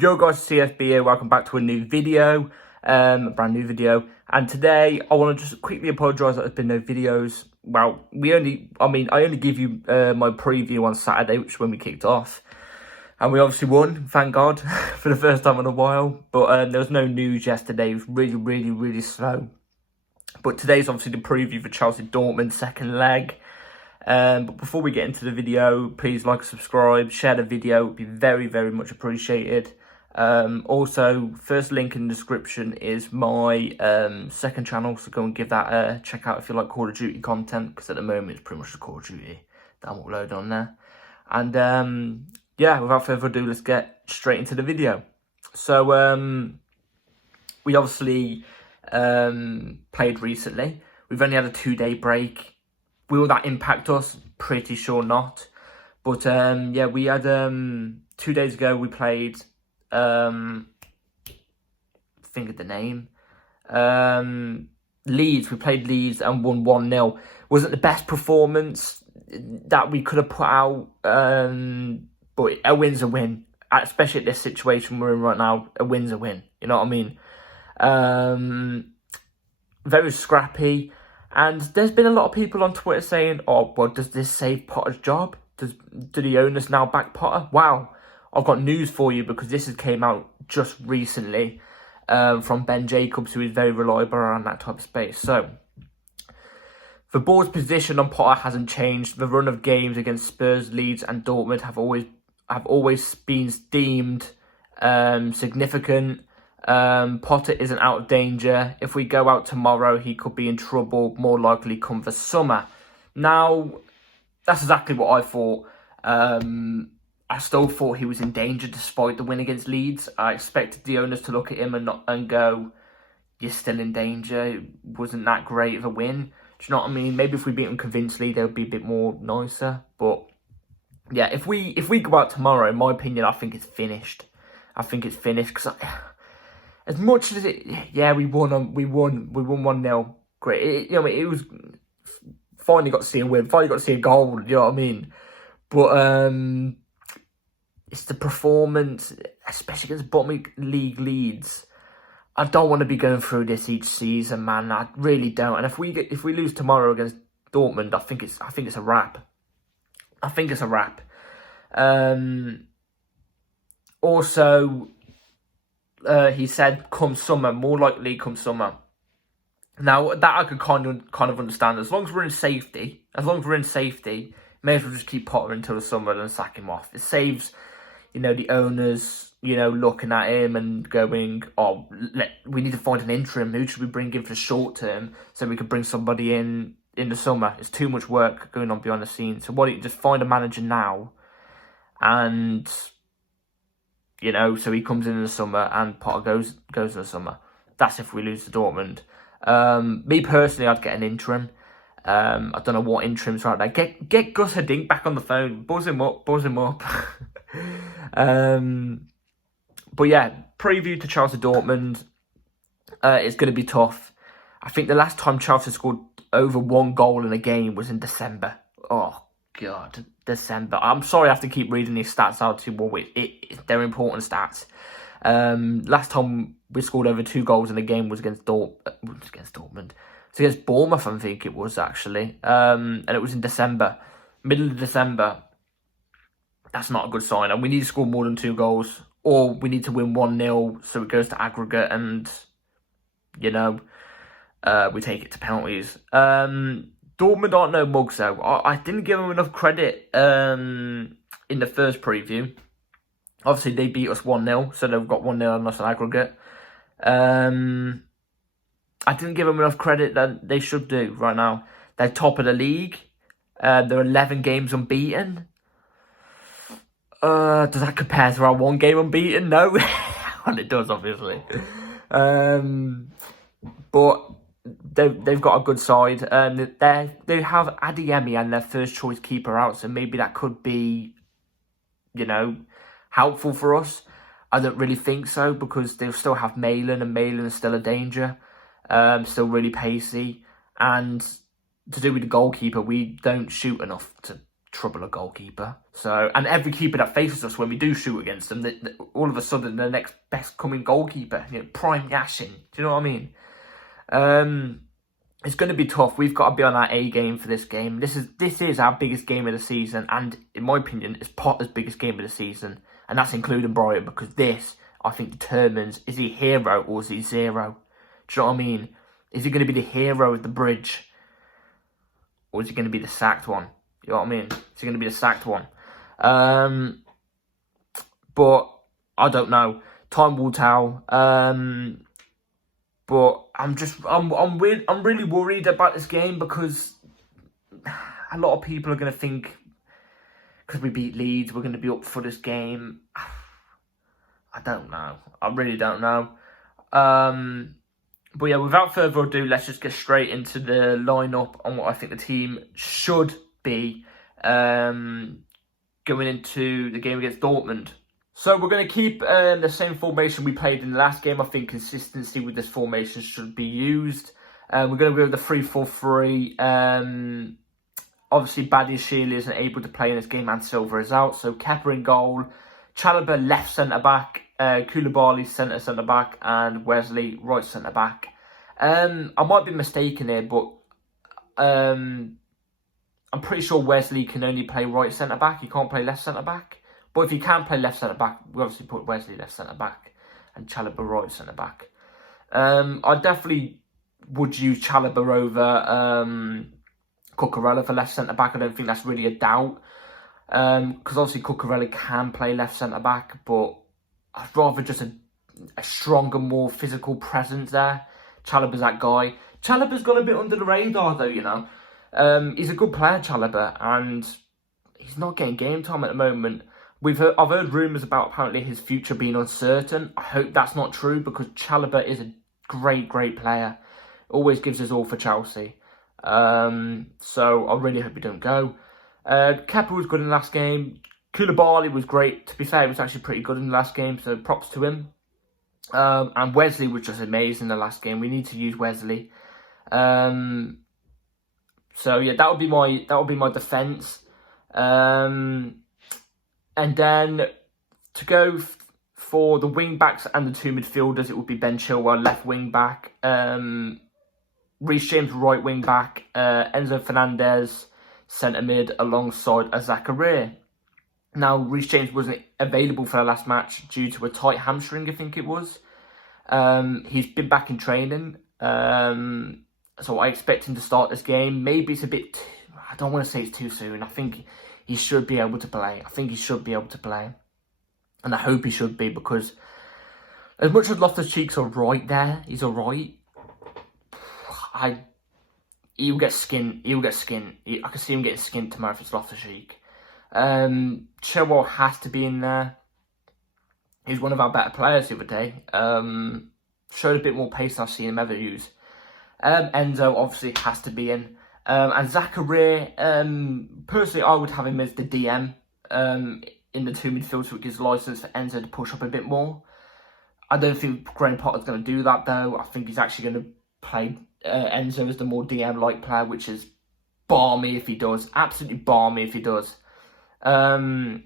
Yo guys, CFB here, welcome back to a new video, a brand new video, and today I want to just quickly apologise that there's been no videos. Well, I only give you my preview on Saturday, which is when we kicked off, and we obviously won, thank God, for the first time in a while, but there was no news yesterday. It was really slow, but today's obviously the preview for Chelsea Dortmund second leg. But before we get into the video, please like, subscribe, share the video. It would be very much appreciated. Also, first link in the description is my second channel, so go and give that a check out if you like Call of Duty content, because at the moment it's pretty much the Call of Duty that I'm uploading on there. And yeah, without further ado, let's get straight into the video. So we obviously played recently. We've only had a 2-day break. Will that impact us? Pretty sure not. But yeah, we had 2 days ago we played think of the name. Leeds. We played Leeds and won 1-0. Wasn't the best performance that we could have put out, but a win's a win. Especially at this situation we're in right now, a win's a win. You know what I mean? Very scrappy. And there's been a lot of people on Twitter saying, oh, well, does this save Potter's job? Do the owners now back Potter? Wow, I've got news for you, because this has came out just recently from Ben Jacobs, who is very reliable around that type of space. So, the board's position on Potter hasn't changed. The run of games against Spurs, Leeds and Dortmund have always been deemed significant. Potter isn't out of danger. If we go out tomorrow, he could be in trouble, more likely come the summer. Now, that's exactly what I thought. I still thought he was in danger despite the win against Leeds. I expected the owners to look at him and go, you're still in danger. It wasn't that great of a win. Do you know what I mean? Maybe if we beat them convincingly, they would be a bit more nicer. But yeah, if we go out tomorrow, in my opinion, I think it's finished. I think it's finished, because as much as we won 1-0. Great. It was finally got to see a win. Finally got to see a goal. You know what I mean? But it's the performance, especially against bottom league Leeds. I don't want to be going through this each season, man. I really don't. And if we lose tomorrow against Dortmund, I think it's a wrap. I think it's a wrap. Also, he said come summer, more likely come summer. Now, that I could kind of understand. As long as we're in safety, may as well just keep Potter until the summer and sack him off. It saves, the owners, looking at him and going, oh, we need to find an interim. Who should we bring in for the short term so we could bring somebody in the summer? It's too much work going on behind the scenes. So why don't you just find a manager now, and so he comes in the summer and Potter goes in the summer. That's if we lose to Dortmund. Me personally, I'd get an interim. I don't know what interims are out there. Get Gus Hiddink back on the phone. Buzz him up. But yeah, preview to Chelsea Dortmund. It's going to be tough. I think the last time Chelsea scored over 1 goal in a game was in December. Oh, God, December. I'm sorry I have to keep reading these stats out to you, but they're important stats. Last time we scored over 2 goals in a game was against Dortmund. It's against Bournemouth, I think it was, actually. And it was in December. Middle of December. That's not a good sign. And we need to score more than 2 goals. Or we need to win 1-0 so it goes to aggregate and, we take it to penalties. Dortmund aren't no mugs, though. I didn't give them enough credit in the first preview. Obviously, they beat us 1-0, so they've got 1-0 on us on aggregate. I didn't give them enough credit that they should do right now. They're top of the league. They're 11 games unbeaten. Does that compare to our 1 game unbeaten? No. Well, it does, obviously. But they've got a good side. They have Adeyemi and their first choice keeper out, so maybe that could be, helpful for us. I don't really think so, because they'll still have Malin, and Malin is still a danger. Still really pacey. And to do with the goalkeeper, we don't shoot enough trouble a goalkeeper. So, and every keeper that faces us when we do shoot against them, all of a sudden the next best coming goalkeeper, prime Yashin. Do you know what I mean? It's going to be tough. We've got to be on our A game for this game. This is our biggest game of the season, and in my opinion, it's Potter's biggest game of the season, and that's including Brighton, because this, I think, determines, is he hero or is he zero? Do you know what I mean? Is he going to be the hero of the bridge, or is he going to be the sacked one? You know what I mean? Is he going to be the sacked one? But I don't know. Time will tell. But I'm really worried about this game, because a lot of people are going to think, because we beat Leeds, we're going to be up for this game. I don't know. I really don't know. But yeah, without further ado, let's just get straight into the lineup on what I think the team should be going into the game against Dortmund. So we're going to keep the same formation we played in the last game. I think consistency with this formation should be used. We're going to go with the 3-4-3. Obviously, Badiashile isn't able to play in this game and Silva is out. So Kepa in goal, Chalobah left centre-back, Koulibaly centre-back, and Wesley right centre-back. I might be mistaken here, but I'm pretty sure Wesley can only play right centre-back. He can't play left centre-back. But if he can play left centre-back, we obviously put Wesley left centre-back and Chalobah right centre-back. I definitely would use Chalobah over Cucurella for left centre-back. I don't think that's really a doubt. Because obviously Cucurella can play left centre-back, but I'd rather just a stronger, more physical presence there. Chalobah's that guy. Chalobah's gone a bit under the radar though, He's a good player, Chalobah, and he's not getting game time at the moment. I've heard rumours about apparently his future being uncertain. I hope that's not true, because Chalobah is a great player. Always gives us all for Chelsea. So I really hope he don't go. Kepa was good in the last game. Koulibaly was great. To be fair, he was actually pretty good in the last game, so props to him. And Wesley was just amazing in the last game. We need to use Wesley. So yeah, that would be my defence. And then to go for the wing backs and the two midfielders, it would be Ben Chilwell left wing back, Reece James right wing back, Enzo Fernandez centre mid alongside a Zakaria. Now, Reece James wasn't available for the last match due to a tight hamstring, I think it was. He's been back in training, so I expect him to start this game. Maybe it's a bit, I don't want to say it's too soon. I think he should be able to play. And I hope he should be, because as much as Loftus-Cheek's alright there, he's alright. He'll get skin. I can see him getting skinned tomorrow if it's Loftus-Cheek. Chilwell has to be in there. He's one of our better players the other day. Showed a bit more pace than I've seen him ever use. Enzo obviously has to be in. And Zakaria, personally, I would have him as the DM in the two midfield, so it gives license for Enzo to push up a bit more. I don't think Graham Potter's going to do that, though. I think he's actually going to play Enzo as the more DM-like player, which is balmy if he does. Absolutely balmy if he does. But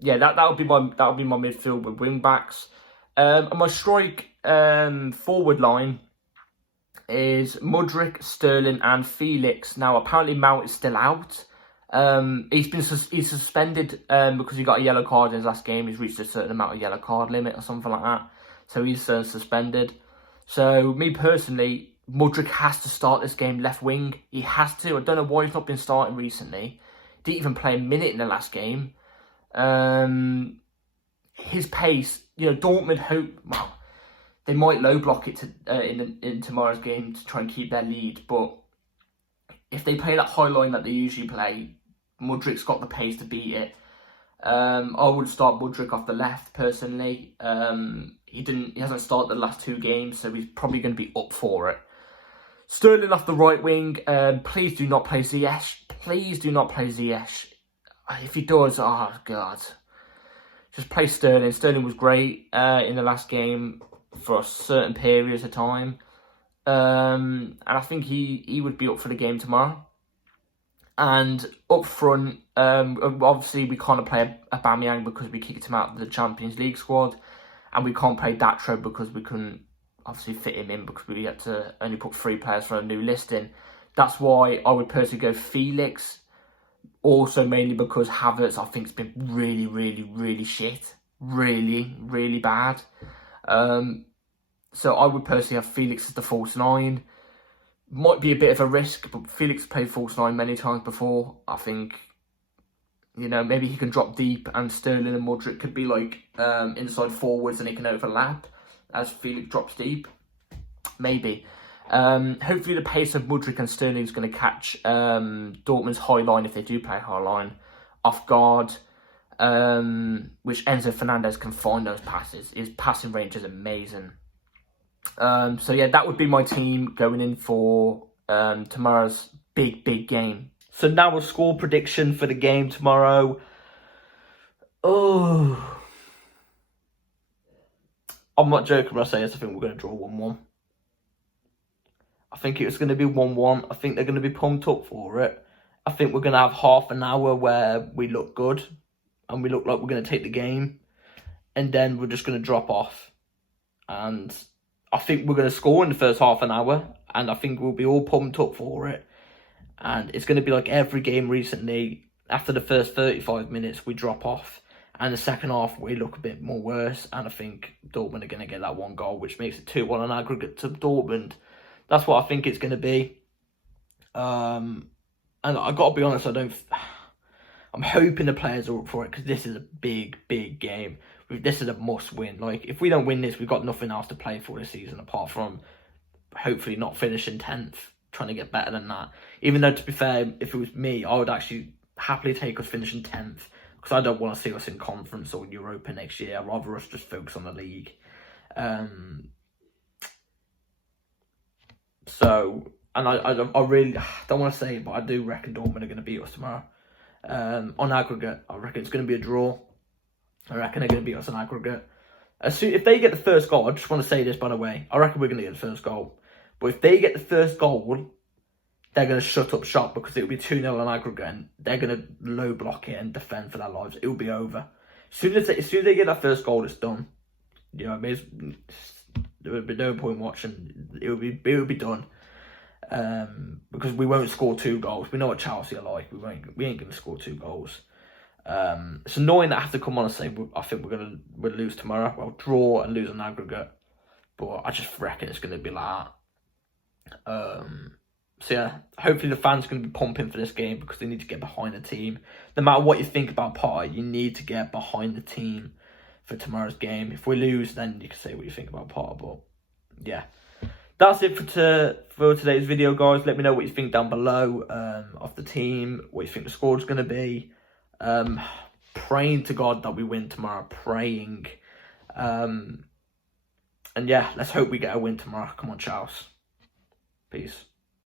yeah, that would be my midfield with wing backs. And my strike forward line is Mudryk, Sterling and Felix. Now, apparently Mount is still out. He's suspended because he got a yellow card in his last game. He's reached a certain amount of yellow card limit or something like that. So he's suspended. So, me personally, Mudryk has to start this game left wing. He has to. I don't know why he's not been starting recently. Didn't even play a minute in the last game. His pace, Dortmund they might low block it in tomorrow's game to try and keep their lead, but if they play that high line that they usually play, Mudryk's got the pace to beat it. I would start Mudryk off the left personally. He hasn't started the last two games, so he's probably going to be up for it. Sterling off the right wing. Please do not play Ziyech. Please do not play Ziyech. If he does, oh god, just play Sterling. Sterling was great in the last game for a certain periods of time. And I think he would be up for the game tomorrow. And up front, obviously we can't play Aubameyang because we kicked him out of the Champions League squad, and we can't play Datro because we couldn't obviously fit him in because we had to only put 3 players for a new listing. That's why I would personally go Felix. Also mainly because Havertz, I think, has been really, really, really shit. Really, really bad. So I would personally have Felix as the false 9. Might be a bit of a risk, but Felix played false 9 many times before. I think, maybe he can drop deep and Sterling and Modric could be like inside forwards and he can overlap as Felix drops deep. Maybe. Hopefully the pace of Modric and Sterling is going to catch Dortmund's high line, if they do play high line, off guard, which Enzo Fernandez can find those passes. His passing range is amazing. So yeah, that would be my team going in for tomorrow's big game. So now a score prediction for the game tomorrow. Oh, I'm not joking when I say this. I think we're going to draw 1-1. I think it's going to be 1-1. I think they're going to be pumped up for it. I think we're going to have half an hour where we look good and we look like we're going to take the game, and then we're just going to drop off. And I think we're going to score in the first half an hour, and I think we'll be all pumped up for it. And it's going to be like every game recently. After the first 35 minutes, we drop off, and the second half we look a bit more worse. And I think Dortmund are going to get that 1 goal, which makes it 2-1 on aggregate to Dortmund. That's what I think it's going to be. And I got to be honest, I'm hoping the players are up for it because this is a big game. This is a must-win. Like, if we don't win this, we've got nothing else to play for this season apart from hopefully not finishing 10th, trying to get better than that. Even though, to be fair, if it was me, I would actually happily take us finishing 10th because I don't want to see us in conference or Europa next year. I'd rather us just focus on the league. And I really don't want to say it, but I do reckon Dortmund are going to beat us tomorrow. On aggregate, I reckon it's going to be a draw. I reckon they're going to beat us on aggregate. If they get the first goal, I just want to say this, by the way. I reckon we're going to get the first goal. But if they get the first goal, they're going to shut up shop because it'll be 2-0 on aggregate and they're going to low block it and defend for their lives. It'll be over. As soon as they get that first goal, it's done. There would be no point watching. It would be done. Because we won't score 2 goals. We know what Chelsea are like. We ain't going to score 2 goals. It's annoying that I have to come on and say I think we'll lose tomorrow. Well, draw and lose on aggregate, but I just reckon it's going to be like that. So yeah, hopefully the fans are going to be pumping for this game because they need to get behind the team. No matter what you think about Potter, you need to get behind the team for tomorrow's game. If we lose, then you can say what you think about Potter. But yeah, that's it for today's video, guys. Let me know what you think down below of the team, what you think the score is going to be. Praying to God that we win tomorrow. Praying. And yeah, let's hope we get a win tomorrow. Come on, Charles. Peace.